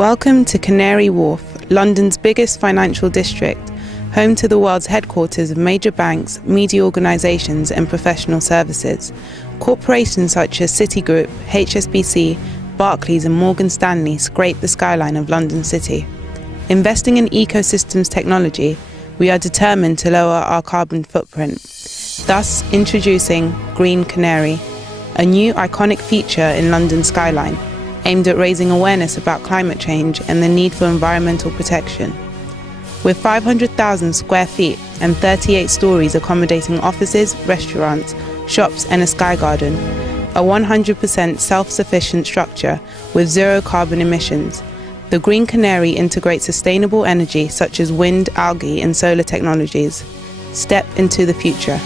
Welcome to Canary Wharf, London's biggest financial district, home to the world's headquarters of major banks, media organisations and professional services. Corporations such as Citigroup, HSBC, Barclays and Morgan Stanley scrape the skyline of London City. Investing in ecosystems technology, we are determined to lower our carbon footprint. Thus, introducing Green Canary, a new iconic feature in London's skyline, aimed at raising awareness about climate change and the need for environmental protection. With 500,000 square feet and 38 stories accommodating offices, restaurants, shops and a sky garden, a 100% self-sufficient structure with zero carbon emissions, the Green Canary integrates sustainable energy such as wind, algae and solar technologies. Step into the future.